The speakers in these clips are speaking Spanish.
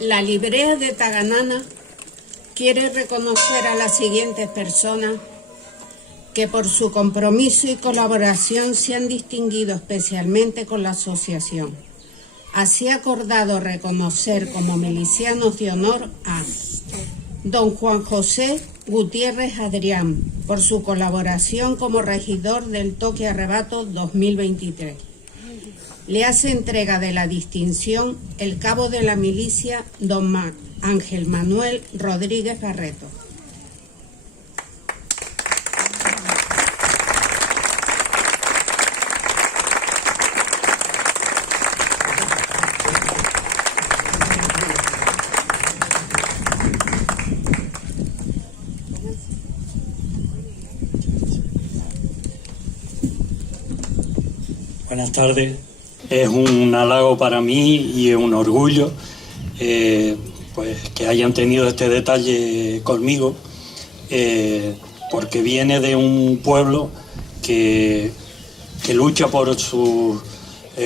La Librea de Taganana quiere reconocer a las siguientes personas que por su compromiso y colaboración se han distinguido especialmente con la asociación. Así ha acordado reconocer como milicianos de honor a don Juan José Gutiérrez Adrián, por su colaboración como regidor del Toque Arrebato 2023. Le hace entrega de la distinción el cabo de la milicia don Ángel Manuel Rodríguez Barreto. Buenas tardes. Es un halago para mí y es un orgullo pues que hayan tenido este detalle conmigo, porque viene de un pueblo que lucha por sus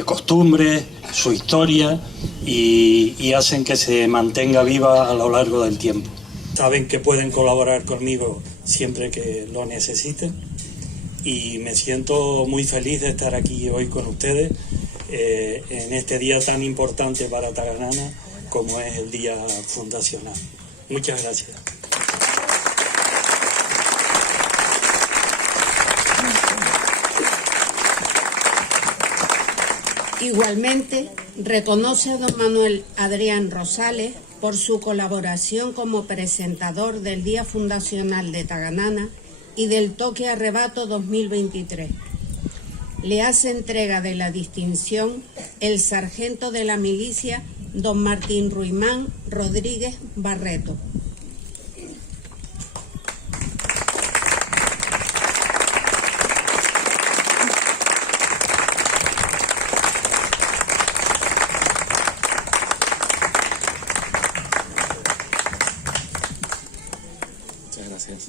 costumbres, su historia y hacen que se mantenga viva a lo largo del tiempo. Saben que pueden colaborar conmigo siempre que lo necesiten y me siento muy feliz de estar aquí hoy con ustedes en este día tan importante para Taganana como es el día fundacional. Muchas gracias. Igualmente, reconoce a don Manuel Adrián Rosales por su colaboración como presentador del Día Fundacional de Taganana y del Toque Arrebato 2023. Le hace entrega de la distinción el sargento de la milicia don Martín Ruimán Rodríguez Barreto. Muchas gracias.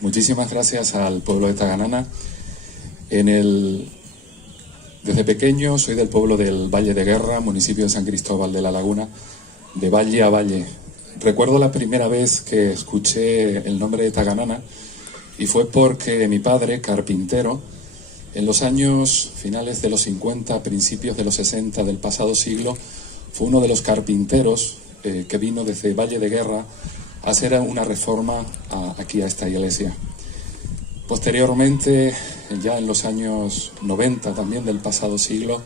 Muchísimas gracias al pueblo de Taganana. Desde pequeño soy del pueblo del Valle de Guerra, municipio de San Cristóbal de la Laguna, de valle a valle. Recuerdo la primera vez que escuché el nombre de Taganana y fue porque mi padre, carpintero, en los años finales de los 50, principios de los 60 del pasado siglo, fue uno de los carpinteros que vino desde Valle de Guerra a hacer una reforma aquí a esta iglesia. Posteriormente, ya en los años 90 también del pasado siglo,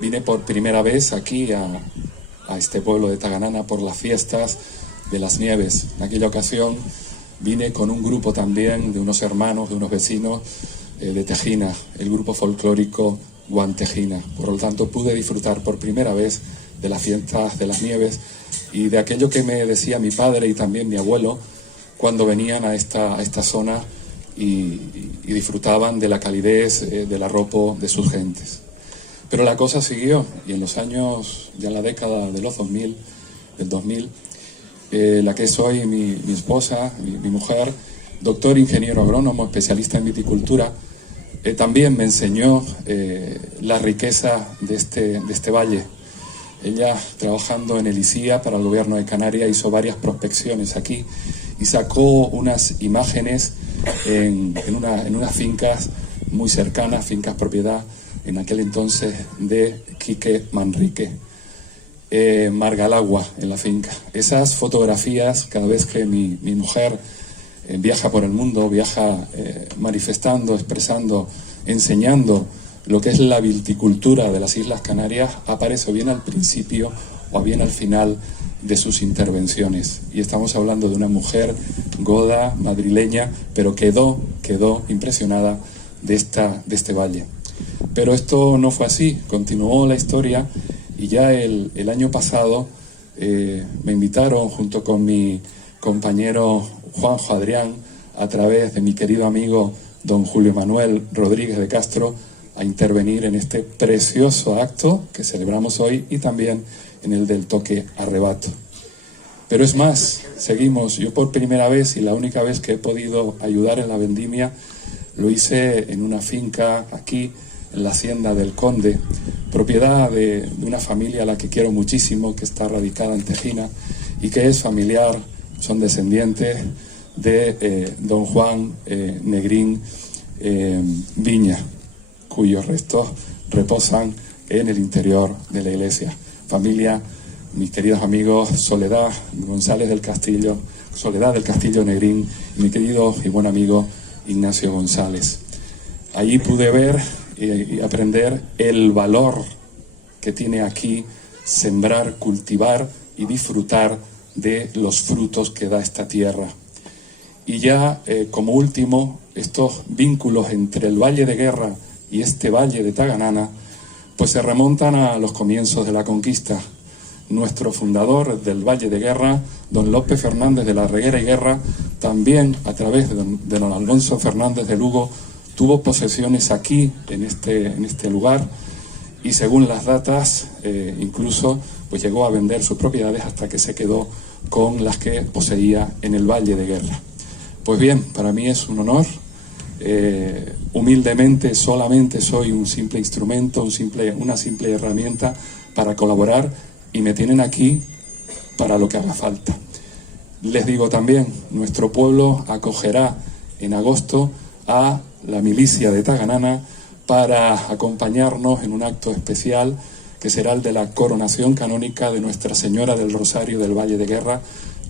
vine por primera vez aquí a este pueblo de Taganana por las fiestas de las nieves. En aquella ocasión vine con un grupo también de unos hermanos, de unos vecinos de Tejina, el grupo folclórico Guantejina. Por lo tanto, pude disfrutar por primera vez de las fiestas de las nieves y de aquello que me decía mi padre y también mi abuelo cuando venían a esta zona y disfrutaban de la calidez del arropo de sus gentes. Pero la cosa siguió y en los años, ya en la década de los 2000, la que soy mi esposa, mi mujer, doctor ingeniero agrónomo, especialista en viticultura, también me enseñó la riqueza de este valle. Ella, trabajando en el ICIA para el gobierno de Canarias, hizo varias prospecciones aquí y sacó unas imágenes en unas fincas muy cercanas, fincas propiedad en aquel entonces de Quique Manrique, Margalagua en la finca. Esas fotografías, cada vez que mi mujer viaja por el mundo, viaja manifestando, expresando, enseñando lo que es la viticultura de las Islas Canarias, aparece o bien al principio o bien al final de sus intervenciones. Y estamos hablando de una mujer goda, madrileña, pero quedó impresionada de este valle. Pero esto no fue así, continuó la historia y ya el año pasado me invitaron junto con mi compañero Juanjo Adrián, a través de mi querido amigo don Julio Manuel Rodríguez de Castro, a intervenir en este precioso acto que celebramos hoy y también en el del Toque Arrebato. Pero es más, seguimos. Yo por primera vez y la única vez que he podido ayudar en la vendimia lo hice en una finca aquí la hacienda del Conde, propiedad de una familia a la que quiero muchísimo, que está radicada en Tejina y que es familiar, son descendientes de don Juan Negrín Viña, cuyos restos reposan en el interior de la iglesia. Familia, mis queridos amigos Soledad González del Castillo, Soledad del Castillo Negrín, y mi querido y buen amigo Ignacio González. Allí pude ver y aprender el valor que tiene aquí sembrar, cultivar y disfrutar de los frutos que da esta tierra. Y ya como último, estos vínculos entre el Valle de Guerra y este Valle de Taganana pues se remontan a los comienzos de la conquista. Nuestro fundador del Valle de Guerra, don Lope Fernández de la Reguera y Guerra, también a través de don Alonso Fernández de Lugo, tuvo posesiones aquí, en este lugar, y según las datas, incluso pues llegó a vender sus propiedades hasta que se quedó con las que poseía en el Valle de Guerra. Pues bien, para mí es un honor. Humildemente solamente soy un simple instrumento, una simple herramienta para colaborar, y me tienen aquí para lo que haga falta. Les digo también, nuestro pueblo acogerá en agosto a la milicia de Taganana para acompañarnos en un acto especial que será el de la coronación canónica de Nuestra Señora del Rosario del Valle de Guerra,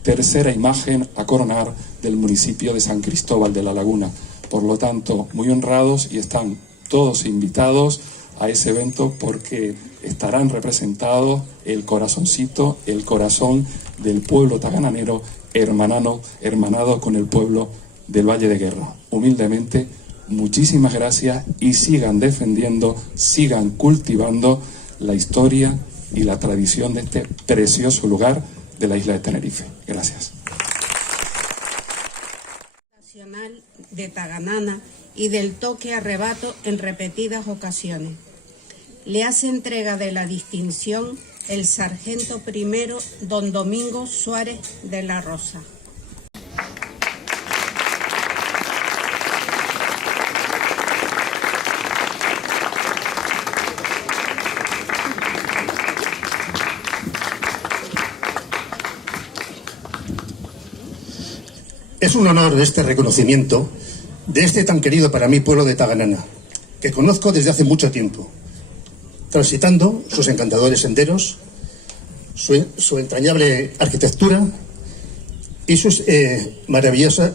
tercera imagen a coronar del municipio de San Cristóbal de la Laguna. Por lo tanto, muy honrados, y están todos invitados a ese evento porque estarán representados el corazoncito, el corazón del pueblo tagananero, hermanado con el pueblo del Valle de Guerra. Humildemente, muchísimas gracias, y sigan defendiendo, sigan cultivando la historia y la tradición de este precioso lugar de la isla de Tenerife. Gracias. Nacional de Taganana y del toque arrebato en repetidas ocasiones. Le hace entrega de la distinción el sargento primero don Domingo Suárez de la Rosa. Es un honor este reconocimiento de este tan querido para mí pueblo de Taganana, que conozco desde hace mucho tiempo, transitando sus encantadores senderos, su entrañable arquitectura y su maravillosa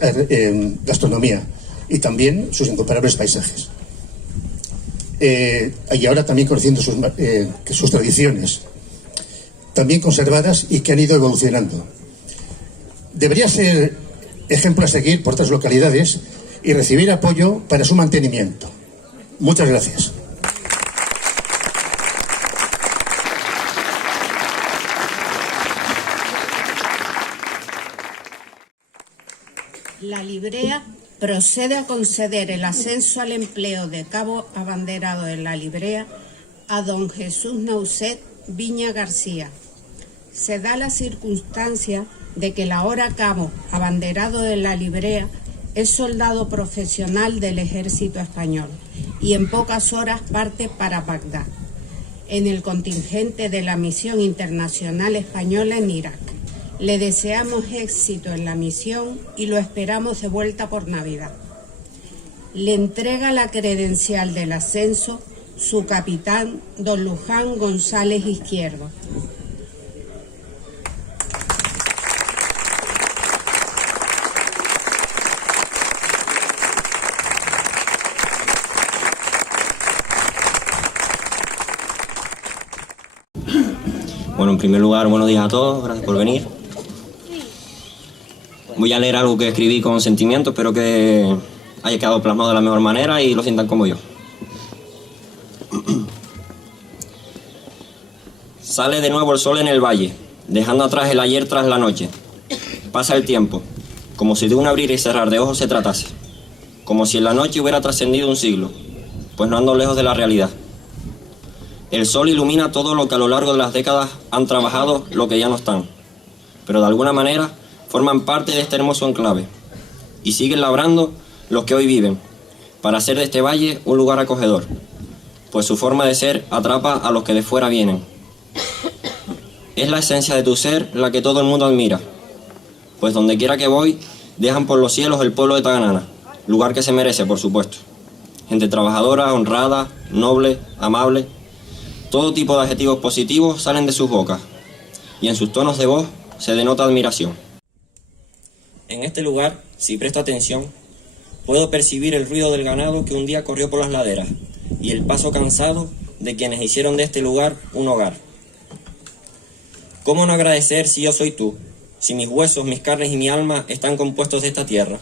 gastronomía, y también sus incomparables paisajes. Y ahora también conociendo sus tradiciones, también conservadas y que han ido evolucionando. Debería ser ejemplo a seguir por otras localidades y recibir apoyo para su mantenimiento. Muchas gracias. La librea procede a conceder el ascenso al empleo de cabo abanderado en la librea a don Jesús Nauset Viña García. Se da la circunstancia de que el ahora cabo abanderado de la librea es soldado profesional del ejército español y en pocas horas parte para Bagdad, en el contingente de la misión internacional española en Irak. Le deseamos éxito en la misión y lo esperamos de vuelta por Navidad. Le entrega la credencial del ascenso su capitán, don Luján González Izquierdo. Bueno, en primer lugar, buenos días a todos, gracias por venir. Voy a leer algo que escribí con sentimiento, espero que haya quedado plasmado de la mejor manera y lo sientan como yo. Sale de nuevo el sol en el valle, dejando atrás el ayer tras la noche. Pasa el tiempo, como si de un abrir y cerrar de ojos se tratase, como si en la noche hubiera trascendido un siglo, pues no ando lejos de la realidad. El sol ilumina todo lo que a lo largo de las décadas han trabajado, lo que ya no están, pero de alguna manera forman parte de este hermoso enclave y siguen labrando los que hoy viven, para hacer de este valle un lugar acogedor. pues su forma de ser atrapa a los que de fuera vienen. Es la esencia de tu ser la que todo el mundo admira, pues donde quiera que voy, dejan por los cielos el pueblo de Taganana, lugar que se merece, por supuesto. Gente trabajadora, honrada, noble, amable. Todo tipo de adjetivos positivos salen de sus bocas, y en sus tonos de voz se denota admiración. En este lugar, si presto atención, puedo percibir el ruido del ganado que un día corrió por las laderas, y el paso cansado de quienes hicieron de este lugar un hogar. ¿Cómo no agradecer si yo soy tú? Si mis huesos, mis carnes y mi alma están compuestos de esta tierra.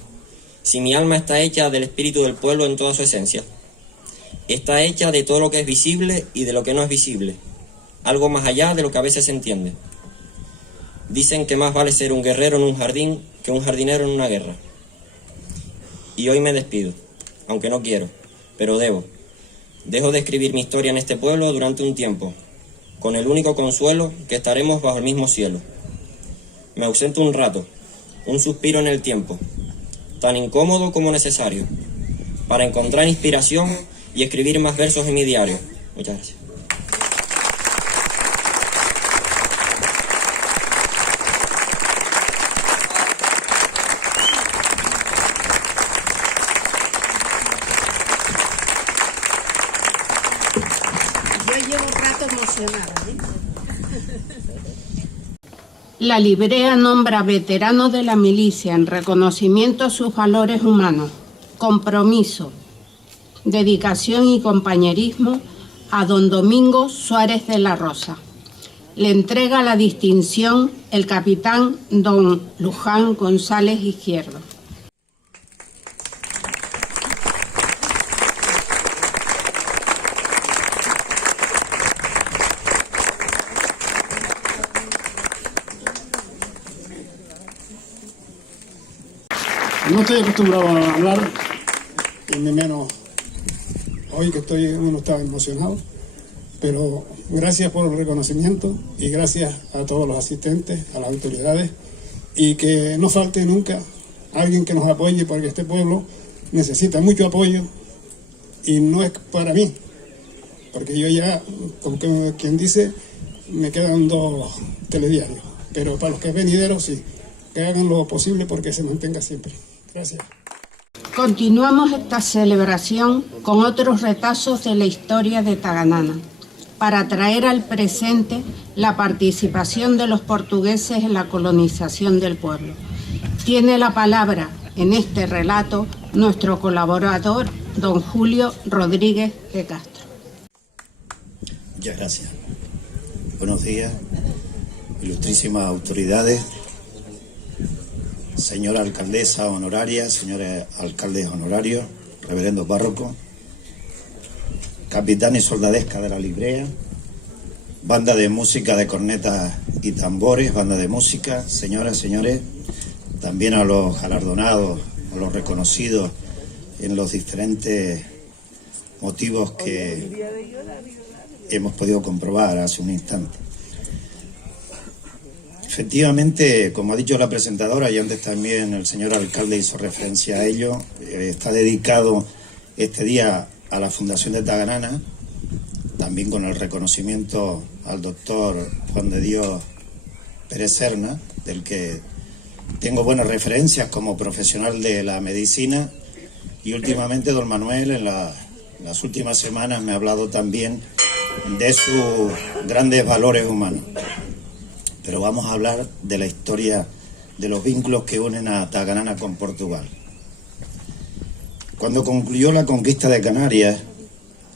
Si mi alma está hecha del espíritu del pueblo en toda su esencia. Está hecha de todo lo que es visible y de lo que no es visible. Algo más allá de lo que a veces se entiende. Dicen que más vale ser un guerrero en un jardín que un jardinero en una guerra. Y hoy me despido, aunque no quiero, pero debo. Dejo de escribir mi historia en este pueblo durante un tiempo, con el único consuelo que estaremos bajo el mismo cielo. Me ausento un rato, un suspiro en el tiempo, tan incómodo como necesario, para encontrar inspiración y escribir más versos en mi diario. Muchas gracias. Yo llevo un rato emocionada, La librea nombra veterano de la milicia en reconocimiento a sus valores humanos, compromiso, dedicación y compañerismo a don Domingo Suárez de la Rosa. Le entrega la distinción el capitán don Luján González Izquierdo. No estoy acostumbrado a hablar, y ni menos hoy que uno está emocionado, pero gracias por el reconocimiento y gracias a todos los asistentes, a las autoridades, y que no falte nunca alguien que nos apoye, porque este pueblo necesita mucho apoyo y no es para mí, porque yo ya, como quien dice, me quedan 2 telediarios, pero para los que es venideros sí, que hagan lo posible porque se mantenga siempre. Gracias. Continuamos esta celebración con otros retazos de la historia de Taganana, para traer al presente la participación de los portugueses en la colonización del pueblo. Tiene la palabra en este relato nuestro colaborador, don Julio Rodríguez de Castro. Muchas gracias. Buenos días, ilustrísimas autoridades, señora alcaldesa honoraria, señores alcaldes honorarios, reverendo párroco, capitán y soldadesca de la librea, banda de música de cornetas y tambores, banda de música, señoras, señores, también a los galardonados, a los reconocidos en los diferentes motivos que hemos podido comprobar hace un instante. Efectivamente, como ha dicho la presentadora y antes también el señor alcalde hizo referencia a ello, está dedicado este día a la Fundación de Taganana, también con el reconocimiento al doctor Juan de Dios Pérez Serna, del que tengo buenas referencias como profesional de la medicina, y últimamente don Manuel en las últimas semanas me ha hablado también de sus grandes valores humanos. Pero vamos a hablar de la historia de los vínculos que unen a Taganana con Portugal. Cuando concluyó la conquista de Canarias,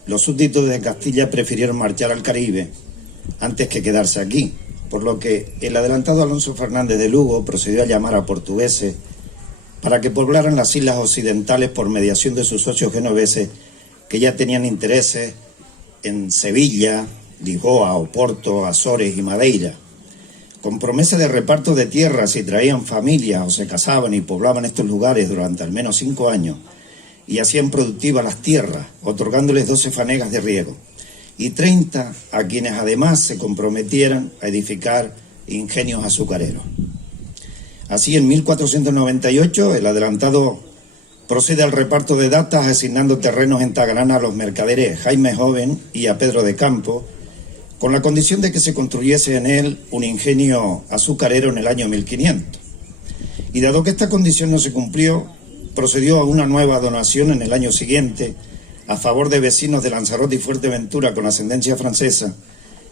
los súbditos de Castilla prefirieron marchar al Caribe antes que quedarse aquí, por lo que el adelantado Alonso Fernández de Lugo procedió a llamar a portugueses para que poblaran las islas occidentales por mediación de sus socios genoveses que ya tenían intereses en Sevilla, Lisboa, Oporto, Azores y Madeira. Con promesa de reparto de tierras si traían familias o se casaban y poblaban estos lugares durante al menos 5 años y hacían productivas las tierras, otorgándoles 12 fanegas de riego, y 30 a quienes además se comprometieran a edificar ingenios azucareros. Así, en 1498, el adelantado procede al reparto de datas asignando terrenos en Tagarana a los mercaderes Jaime Joven y a Pedro de Campo, con la condición de que se construyese en él un ingenio azucarero en el año 1500. Y dado que esta condición no se cumplió, procedió a una nueva donación en el año siguiente a favor de vecinos de Lanzarote y Fuerteventura con ascendencia francesa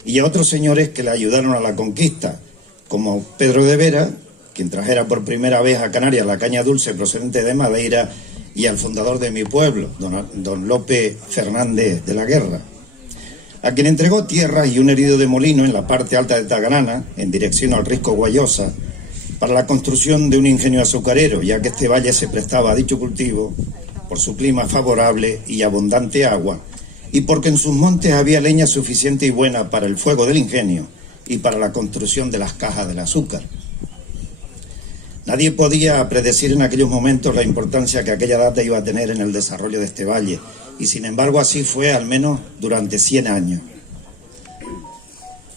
y a otros señores que le ayudaron a la conquista, como Pedro de Vera, quien trajera por primera vez a Canarias la caña dulce procedente de Madeira, y al fundador de mi pueblo, don Lope Fernández de la Guerra, a quien entregó tierras y un herido de molino en la parte alta de Tagarana, en dirección al Risco Guayosa, para la construcción de un ingenio azucarero, ya que este valle se prestaba a dicho cultivo por su clima favorable y abundante agua, y porque en sus montes había leña suficiente y buena para el fuego del ingenio y para la construcción de las cajas del azúcar. Nadie podía predecir en aquellos momentos la importancia que aquella data iba a tener en el desarrollo de este valle, y sin embargo así fue al menos durante 100 años.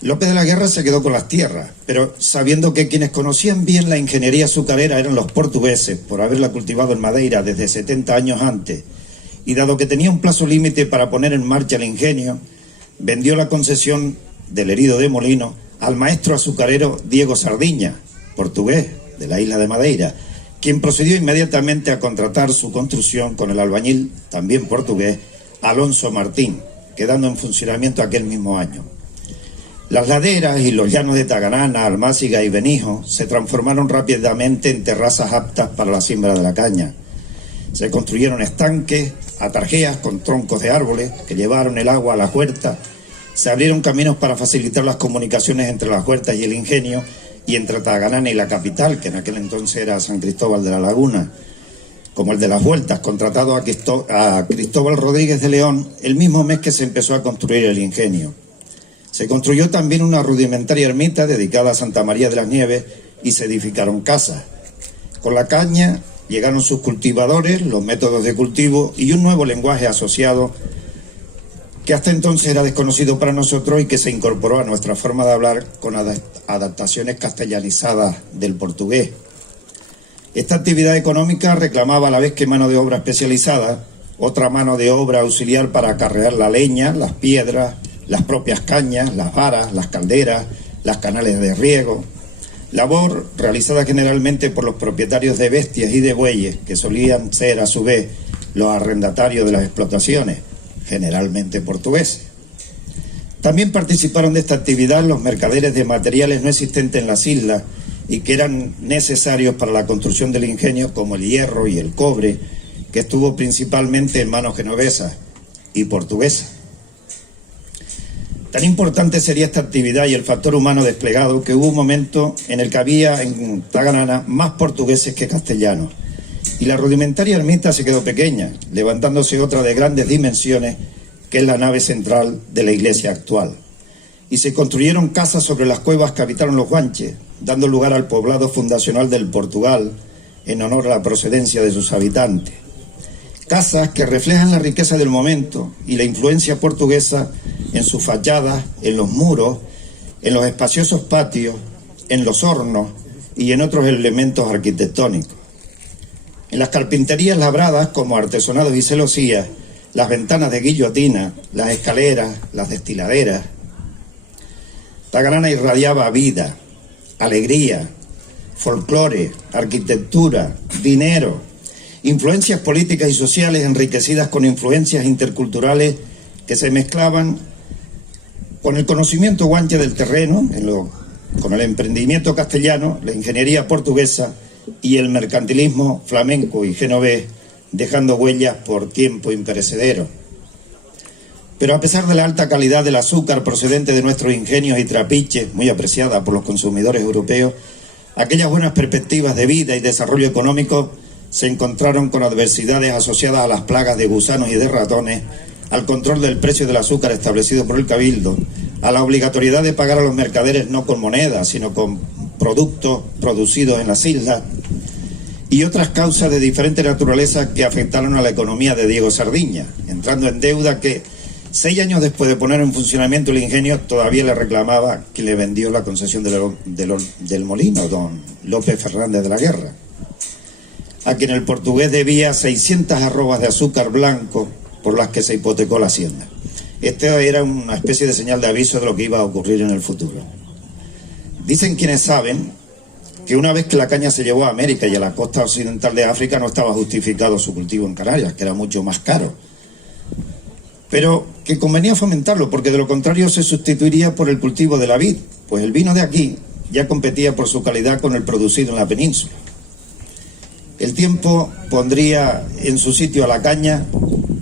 Lope de la Guerra se quedó con las tierras, pero sabiendo que quienes conocían bien la ingeniería azucarera eran los portugueses, por haberla cultivado en Madeira desde 70 años antes, y dado que tenía un plazo límite para poner en marcha el ingenio, vendió la concesión del herido de molino al maestro azucarero Diego Sardiña, portugués, de la isla de Madeira, quien procedió inmediatamente a contratar su construcción con el albañil, también portugués, Alonso Martín, quedando en funcionamiento aquel mismo año. Las laderas y los llanos de Tagarana, Almáciga y Benijo se transformaron rápidamente en terrazas aptas para la siembra de la caña. Se construyeron estanques, atarjeas con troncos de árboles que llevaron el agua a las huertas, se abrieron caminos para facilitar las comunicaciones entre las huertas y el ingenio, y entre Tagarana y la capital, que en aquel entonces era San Cristóbal de la Laguna, como el de las Vueltas, contratado a Cristóbal Rodríguez de León el mismo mes que se empezó a construir el ingenio. Se construyó también una rudimentaria ermita dedicada a Santa María de las Nieves y se edificaron casas. Con la caña llegaron sus cultivadores, los métodos de cultivo y un nuevo lenguaje asociado que hasta entonces era desconocido para nosotros y que se incorporó a nuestra forma de hablar con adaptaciones castellanizadas del portugués. Esta actividad económica reclamaba a la vez que mano de obra especializada, otra mano de obra auxiliar para acarrear la leña, las piedras, las propias cañas, las varas, las calderas, las canales de riego. Labor realizada generalmente por los propietarios de bestias y de bueyes, que solían ser a su vez los arrendatarios de las explotaciones, generalmente portugueses. También participaron de esta actividad los mercaderes de materiales no existentes en las islas y que eran necesarios para la construcción del ingenio, como el hierro y el cobre, que estuvo principalmente en manos genovesas y portuguesas. Tan importante sería esta actividad y el factor humano desplegado que hubo un momento en el que había en Tagarana más portugueses que castellanos, y la rudimentaria ermita se quedó pequeña, levantándose otra de grandes dimensiones, que es la nave central de la iglesia actual. Y se construyeron casas sobre las cuevas que habitaron los guanches, dando lugar al poblado fundacional del Portugal, en honor a la procedencia de sus habitantes. Casas que reflejan la riqueza del momento y la influencia portuguesa en sus fachadas, en los muros, en los espaciosos patios, en los hornos y en otros elementos arquitectónicos. En las carpinterías labradas como artesonados y celosías, las ventanas de guillotina, las escaleras, las destiladeras. Tagarana irradiaba vida, alegría, folclore, arquitectura, dinero, influencias políticas y sociales enriquecidas con influencias interculturales que se mezclaban con el conocimiento guanche del terreno, con el emprendimiento castellano, la ingeniería portuguesa y el mercantilismo flamenco y genovés, dejando huellas por tiempo imperecedero. Pero a pesar de la alta calidad del azúcar procedente de nuestros ingenios y trapiches, muy apreciada por los consumidores europeos, aquellas buenas perspectivas de vida y desarrollo económico se encontraron con adversidades asociadas a las plagas de gusanos y de ratones, al control del precio del azúcar establecido por el Cabildo, a la obligatoriedad de pagar a los mercaderes no con moneda, sino con productos producidos en las islas, y otras causas de diferente naturaleza que afectaron a la economía de Diego Sardiña, entrando en deuda que 6 años después de poner en funcionamiento el ingenio todavía le reclamaba quien le vendió la concesión del molino, don Lope Fernández de la Guerra. a quien el portugués debía 600 arrobas de azúcar blanco por las que se hipotecó la hacienda. Esta era una especie de señal de aviso de lo que iba a ocurrir en el futuro. Dicen quienes saben que una vez que la caña se llevó a América y a la costa occidental de África no estaba justificado su cultivo en Canarias, que era mucho más caro, pero que convenía fomentarlo, porque de lo contrario se sustituiría por el cultivo de la vid, pues el vino de aquí ya competía por su calidad con el producido en la península. El tiempo pondría en su sitio a la caña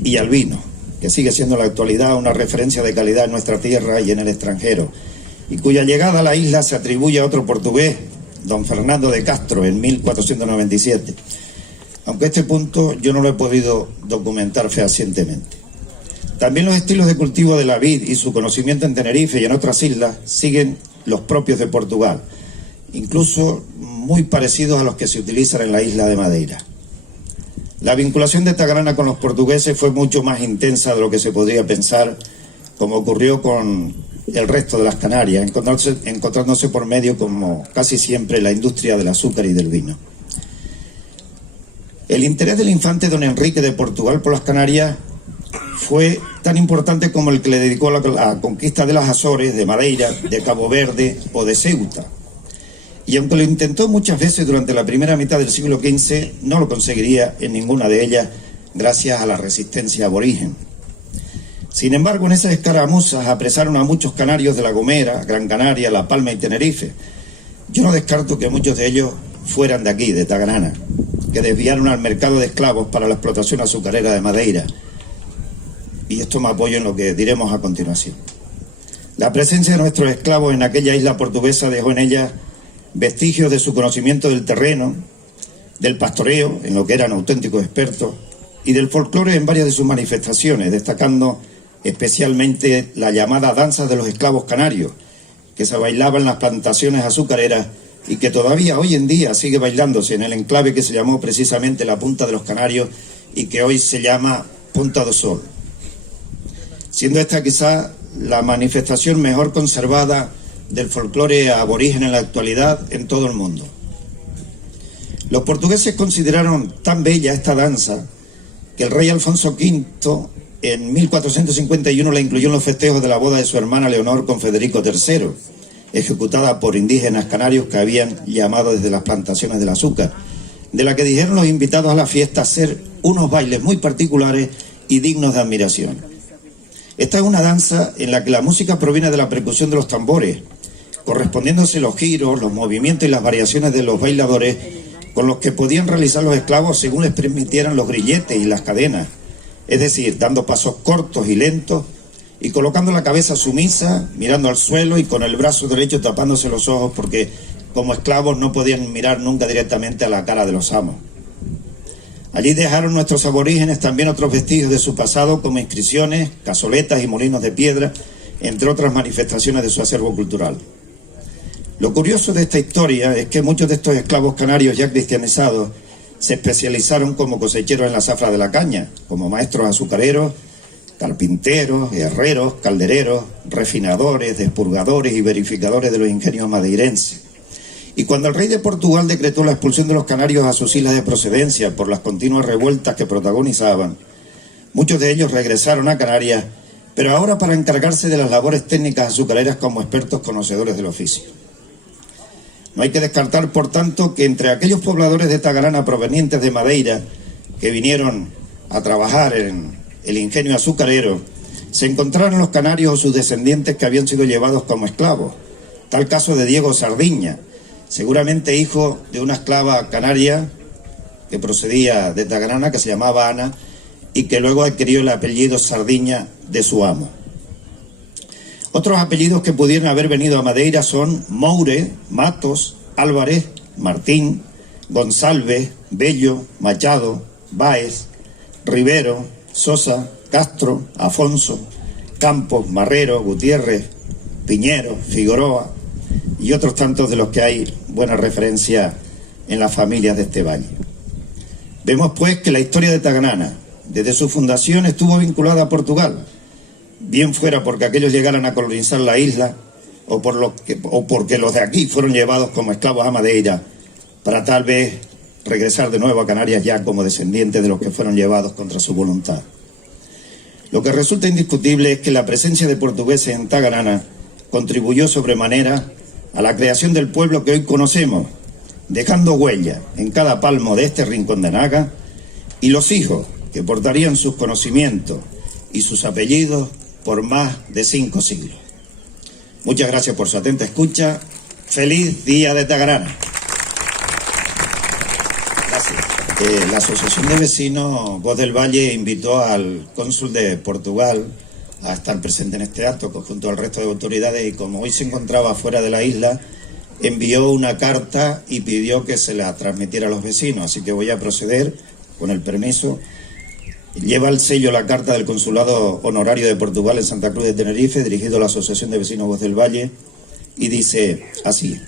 y al vino, que sigue siendo en la actualidad una referencia de calidad en nuestra tierra y en el extranjero, y cuya llegada a la isla se atribuye a otro portugués, don Fernando de Castro, en 1497, aunque este punto yo no lo he podido documentar fehacientemente. También los estilos de cultivo de la vid y su conocimiento en Tenerife y en otras islas siguen los propios de Portugal, incluso muy parecidos a los que se utilizan en la isla de Madeira. La vinculación de Tagarana con los portugueses fue mucho más intensa de lo que se podría pensar, como ocurrió con el resto de las Canarias, encontrándose por medio, como casi siempre, la industria del azúcar y del vino. El interés del infante don Enrique de Portugal por las Canarias fue tan importante como el que le dedicó a la conquista de las Azores, de Madeira, de Cabo Verde o de Ceuta. Y aunque lo intentó muchas veces durante la primera mitad del siglo XV, no lo conseguiría en ninguna de ellas gracias a la resistencia aborigen. Sin embargo, en esas escaramuzas apresaron a muchos canarios de La Gomera, Gran Canaria, La Palma y Tenerife. Yo no descarto que muchos de ellos fueran de aquí, de Tagarana, que desviaron al mercado de esclavos para la explotación azucarera de Madeira. Y esto me apoyo en lo que diremos a continuación. La presencia de nuestros esclavos en aquella isla portuguesa dejó en ella vestigios de su conocimiento del terreno, del pastoreo, en lo que eran auténticos expertos, y del folclore en varias de sus manifestaciones, destacando especialmente la llamada danza de los esclavos canarios, que se bailaba en las plantaciones azucareras y que todavía hoy en día sigue bailándose en el enclave que se llamó precisamente la Punta de los Canarios y que hoy se llama Punta do Sol, siendo esta quizá la manifestación mejor conservada del folclore aborigen en la actualidad en todo el mundo. Los portugueses consideraron tan bella esta danza que el rey Alfonso V en 1451 la incluyó en los festejos de la boda de su hermana Leonor con Federico III, ejecutada por indígenas canarios que habían llamado desde las plantaciones del azúcar, de la que dijeron los invitados a la fiesta ser unos bailes muy particulares y dignos de admiración. Esta es una danza en la que la música proviene de la percusión de los tambores, correspondiéndose los giros, los movimientos y las variaciones de los bailadores con los que podían realizar los esclavos según les permitieran los grilletes y las cadenas, es decir, dando pasos cortos y lentos y colocando la cabeza sumisa, mirando al suelo y con el brazo derecho tapándose los ojos porque como esclavos no podían mirar nunca directamente a la cara de los amos. Allí dejaron nuestros aborígenes también otros vestigios de su pasado como inscripciones, cazoletas y molinos de piedra, entre otras manifestaciones de su acervo cultural. Lo curioso de esta historia es que muchos de estos esclavos canarios ya cristianizados se especializaron como cosecheros en la zafra de la caña, como maestros azucareros, carpinteros, herreros, caldereros, refinadores, despurgadores y verificadores de los ingenios madeirenses. Y cuando el rey de Portugal decretó la expulsión de los canarios a sus islas de procedencia por las continuas revueltas que protagonizaban, muchos de ellos regresaron a Canarias, pero ahora para encargarse de las labores técnicas azucareras como expertos conocedores del oficio. No hay que descartar, por tanto, que entre aquellos pobladores de Tagarana provenientes de Madeira que vinieron a trabajar en el ingenio azucarero, se encontraron los canarios o sus descendientes que habían sido llevados como esclavos. Tal caso de Diego Sardiña, seguramente hijo de una esclava canaria que procedía de Tagarana, que se llamaba Ana, y que luego adquirió el apellido Sardiña de su amo. Otros apellidos que pudieran haber venido a Madeira son Moure, Matos, Álvarez, Martín, González, Bello, Machado, Báez, Rivero, Sosa, Castro, Afonso, Campos, Marrero, Gutiérrez, Piñero, Figueroa y otros tantos de los que hay buena referencia en las familias de este valle. Vemos pues que la historia de Tagarana, desde su fundación, estuvo vinculada a Portugal, bien fuera porque aquellos llegaran a colonizar la isla o porque los de aquí fueron llevados como esclavos a Madeira para tal vez regresar de nuevo a Canarias ya como descendientes de los que fueron llevados contra su voluntad. Lo que resulta indiscutible es que la presencia de portugueses en Tagarana contribuyó sobremanera a la creación del pueblo que hoy conocemos, dejando huella en cada palmo de este rincón de Naga, y los hijos que portarían sus conocimientos y sus apellidos por más de 5 siglos. Muchas gracias por su atenta escucha. ¡Feliz Día de Tagarana! Gracias. La Asociación de Vecinos Voz del Valle invitó al cónsul de Portugal a estar presente en este acto junto al resto de autoridades, y como hoy se encontraba fuera de la isla, envió una carta y pidió que se la transmitiera a los vecinos. Así que voy a proceder con el permiso. Lleva el sello la carta del Consulado Honorario de Portugal en Santa Cruz de Tenerife, dirigido a la Asociación de Vecinos Voz del Valle, y dice así: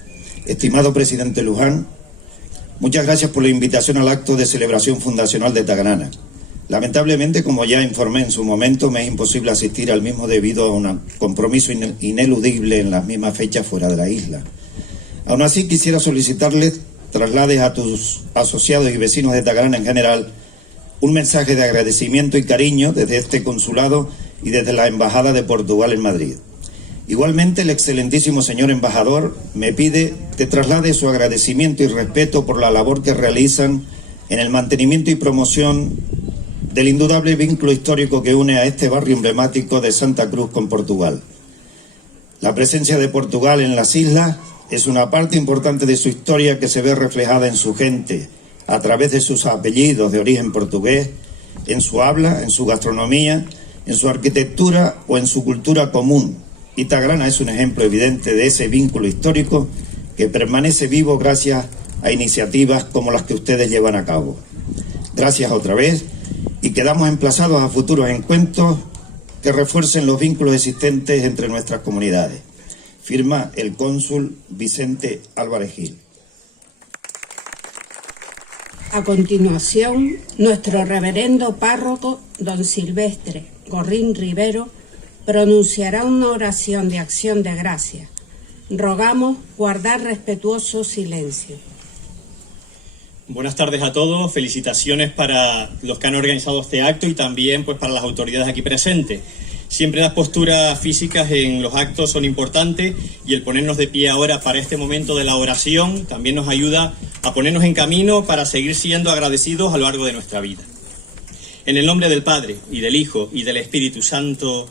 estimado presidente Luján, muchas gracias por la invitación al acto de celebración fundacional de Tagarana. Lamentablemente, como ya informé en su momento, me es imposible asistir al mismo debido a un compromiso ineludible en las mismas fechas fuera de la isla. Aún así, quisiera solicitarles traslades a tus asociados y vecinos de Tagarana en general un mensaje de agradecimiento y cariño desde este consulado y desde la Embajada de Portugal en Madrid. Igualmente, el excelentísimo señor embajador me pide que traslade su agradecimiento y respeto por la labor que realizan en el mantenimiento y promoción del indudable vínculo histórico que une a este barrio emblemático de Santa Cruz con Portugal. La presencia de Portugal en las islas es una parte importante de su historia que se ve reflejada en su gente, a través de sus apellidos de origen portugués, en su habla, en su gastronomía, en su arquitectura o en su cultura común. Y Tagarana es un ejemplo evidente de ese vínculo histórico que permanece vivo gracias a iniciativas como las que ustedes llevan a cabo. Gracias otra vez, y quedamos emplazados a futuros encuentros que refuercen los vínculos existentes entre nuestras comunidades. Firma el cónsul Vicente Álvarez Gil. A continuación, nuestro reverendo párroco, don Silvestre Gorrín Rivero, pronunciará una oración de acción de gracias. Rogamos guardar respetuoso silencio. Buenas tardes a todos, felicitaciones para los que han organizado este acto y también pues para las autoridades aquí presentes. Siempre las posturas físicas en los actos son importantes, y el ponernos de pie ahora para este momento de la oración también nos ayuda a ponernos en camino para seguir siendo agradecidos a lo largo de nuestra vida. En el nombre del Padre, y del Hijo, y del Espíritu Santo.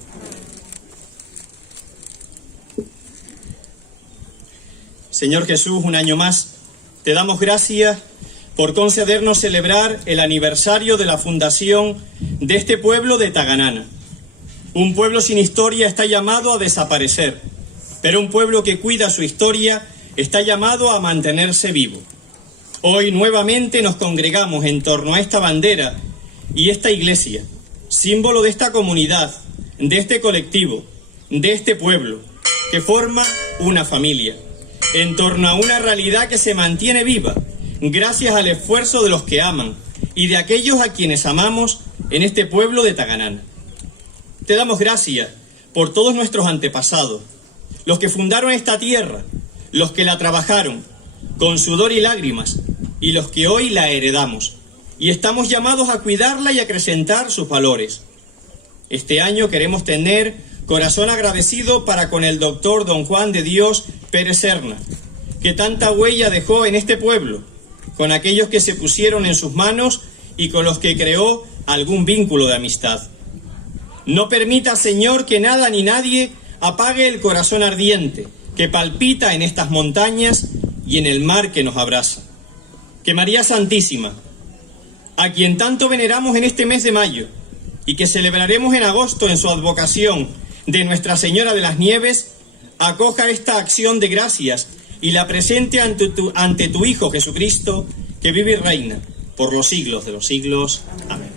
Señor Jesús, un año más, te damos gracias por concedernos celebrar el aniversario de la fundación de este pueblo de Tagarana. Un pueblo sin historia está llamado a desaparecer, pero un pueblo que cuida su historia está llamado a mantenerse vivo. Hoy nuevamente nos congregamos en torno a esta bandera y esta iglesia, símbolo de esta comunidad, de este colectivo, de este pueblo, que forma una familia, en torno a una realidad que se mantiene viva, gracias al esfuerzo de los que aman y de aquellos a quienes amamos en este pueblo de Tagarana. Te damos gracias por todos nuestros antepasados, los que fundaron esta tierra, los que la trabajaron con sudor y lágrimas, y los que hoy la heredamos, y estamos llamados a cuidarla y acrecentar sus valores. Este año queremos tener corazón agradecido para con el doctor don Juan de Dios Pérez Serna, que tanta huella dejó en este pueblo, con aquellos que se pusieron en sus manos y con los que creó algún vínculo de amistad. No permita, Señor, que nada ni nadie apague el corazón ardiente que palpita en estas montañas y en el mar que nos abraza. Que María Santísima, a quien tanto veneramos en este mes de mayo y que celebraremos en agosto en su advocación de Nuestra Señora de las Nieves, acoja esta acción de gracias y la presente ante tu Hijo Jesucristo, que vive y reina por los siglos de los siglos. Amén.